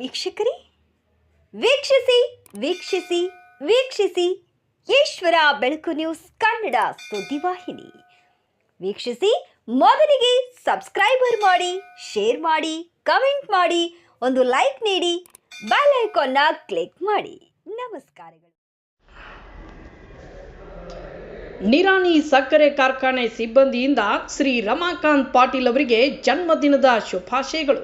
ವೀಕ್ಷಕರೇ, ವೀಕ್ಷಿಸಿ ವೀಕ್ಷಿಸಿ ವೀಕ್ಷಿಸಿ ಈಶ್ವರ ಬೆಳಕು ನ್ಯೂಸ್ ಕನ್ನಡ ಸುದ್ದಿವಾಹಿನಿ. ವೀಕ್ಷಿಸಿ, ಮೊದಲಿಗೆ ಸಬ್ಸ್ಕ್ರೈಬರ್ ಮಾಡಿ, ಶೇರ್ ಮಾಡಿ, ಕಮೆಂಟ್ ಮಾಡಿ, ಒಂದು ಲೈಕ್ ನೀಡಿ, ಬೆಲ್ ಐಕಾನ್ನ ಕ್ಲಿಕ್ ಮಾಡಿ. ನಮಸ್ಕಾರಗಳು. ನಿರಾಣಿ ಸಕ್ಕರೆ ಕಾರ್ಖಾನೆ ಸಿಬ್ಬಂದಿಯಿಂದ ಶ್ರೀ ರಮಾಕಾಂತ್ ಪಾಟೀಲ್ ಅವರಿಗೆ ಜನ್ಮದಿನದ ಶುಭಾಶಯಗಳು.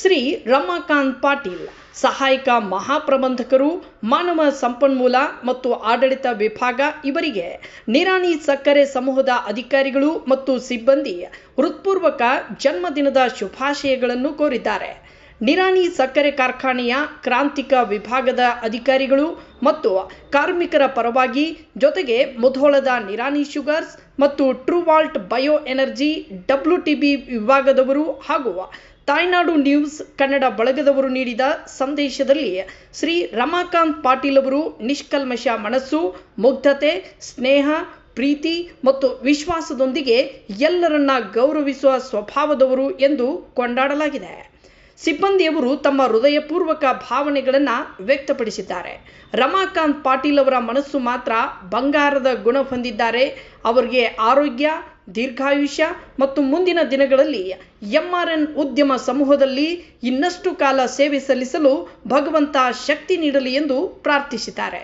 ಶ್ರೀ ರಮಾಕಾಂತ್ ಪಾಟೀಲ್ ಸಹಾಯಕ ಮಹಾಪ್ರಬಂಧಕರು, ಮಾನವ ಸಂಪನ್ಮೂಲ ಮತ್ತು ಆಡಳಿತ ವಿಭಾಗ ಇವರಿಗೆ ನಿರಾಣಿ ಸಕ್ಕರೆ ಸಮೂಹದ ಅಧಿಕಾರಿಗಳು ಮತ್ತು ಸಿಬ್ಬಂದಿ ಹೃತ್ಪೂರ್ವಕ ಜನ್ಮದಿನದ ಶುಭಾಶಯಗಳನ್ನು ಕೋರಿದ್ದಾರೆ. ನಿರಾಣಿ ಸಕ್ಕರೆ ಕಾರ್ಖಾನೆಯ ಕ್ರಾಂತಿಕ ವಿಭಾಗದ ಅಧಿಕಾರಿಗಳು ಮತ್ತು ಕಾರ್ಮಿಕರ ಪರವಾಗಿ, ಜೊತೆಗೆ ಮುಧೋಳದ ನಿರಾಣಿ ಶುಗರ್ಸ್ ಮತ್ತು ಟ್ರೂವಾಲ್ಟ್ ಬಯೋ ಎನರ್ಜಿ WTB ವಿಭಾಗದವರು ಹಾಗೂ ತಾಯ್ನಾಡು ನ್ಯೂಸ್ ಕನ್ನಡ ಬಳಗದವರು ನೀಡಿದ ಸಂದೇಶದಲ್ಲಿ ಶ್ರೀ ರಮಾಕಾಂತ್ ಪಾಟೀಲ್ ಅವರು ನಿಷ್ಕಲ್ಮಶ ಮನಸ್ಸು, ಮುಗ್ಧತೆ, ಸ್ನೇಹ, ಪ್ರೀತಿ ಮತ್ತು ವಿಶ್ವಾಸದೊಂದಿಗೆ ಎಲ್ಲರನ್ನ ಗೌರವಿಸುವ ಸ್ವಭಾವದವರು ಎಂದು ಕೊಂಡಾಡಲಾಗಿದೆ. ಸಿಬ್ಬಂದಿಯವರು ತಮ್ಮ ಹೃದಯಪೂರ್ವಕ ಭಾವನೆಗಳನ್ನು ವ್ಯಕ್ತಪಡಿಸಿದ್ದಾರೆ. ರಮಾಕಾಂತ್ ಪಾಟೀಲ್ ಅವರ ಮನಸ್ಸು ಮಾತ್ರ ಬಂಗಾರದ ಗುಣ ಹೊಂದಿದ್ದಾರೆ. ಅವರಿಗೆ ಆರೋಗ್ಯ, ದೀರ್ಘಾಯುಷ್ಯ ಮತ್ತು ಮುಂದಿನ ದಿನಗಳಲ್ಲಿ MRN ಉದ್ಯಮ ಸಮೂಹದಲ್ಲಿ ಇನ್ನಷ್ಟು ಕಾಲ ಸೇವೆ ಸಲ್ಲಿಸಲು ಭಗವಂತ ಶಕ್ತಿ ನೀಡಲಿ ಎಂದು ಪ್ರಾರ್ಥಿಸಿದ್ದಾರೆ.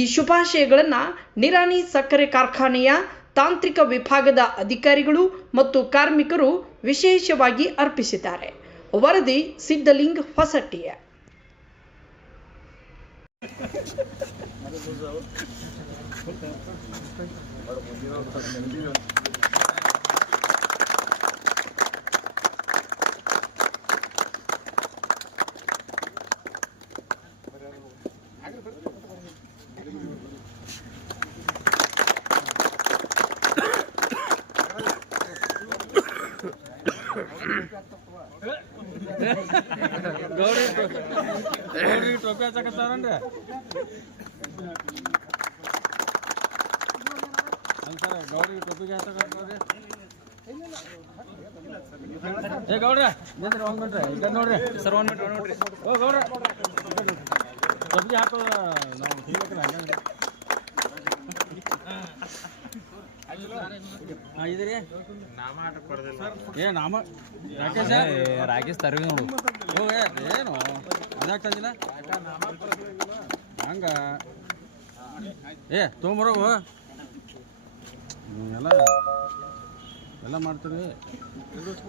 ಈ ಶುಭಾಶಯಗಳನ್ನು ನಿರಾಣಿ ಸಕ್ಕರೆ ಕಾರ್ಖಾನೆಯ ತಾಂತ್ರಿಕ ವಿಭಾಗದ ಅಧಿಕಾರಿಗಳು ಮತ್ತು ಕಾರ್ಮಿಕರು ವಿಶೇಷವಾಗಿ ಅರ್ಪಿಸಿದ್ದಾರೆ. ವರದಿ ಸಿದ್ಧಲಿಂಗ್ ಹೊಸಟ್ಟಿ. ಗೌರಿ ಟೋಪಿ ಹಚ್ಚಕತ್ತಾರನ್ರಿ ಅಂತಾರ. ಗೌರಿ ಟೋಪಿಗೆ ಹಚ್ಚಕತ್ತಾರ್ರಿ. ಏ ಗೌಡ್ರ ನಿಂದ್ರಿ, 1 ಮಿನಿಟ್ ಈಗ ನೋಡ್ರಿ ಸರ್, 1 ಮಿನಿಟ್ ನೋಡ್ರಿ. ಓ ಗೌಡ್ರ ಟೋಪಿಗೆ ಹಾಕೋದು ನಾವು ಹೀಗಕ್ಕಿಲ್ಲ ಹಂಗಂದ್ರೆ ಇದ್ರಿ ಏ ನಾಮ ರಾಕೇಶ್ ತರವಿ ನೋಡು. ಏನು ಅದಾಕ ತಂದಿಲ್ಲ ಹಂಗ ತೊಗೊಂಬರೋ ಎಲ್ಲ ಮಾಡ್ತೀವಿ. ಚರ್ಚೆ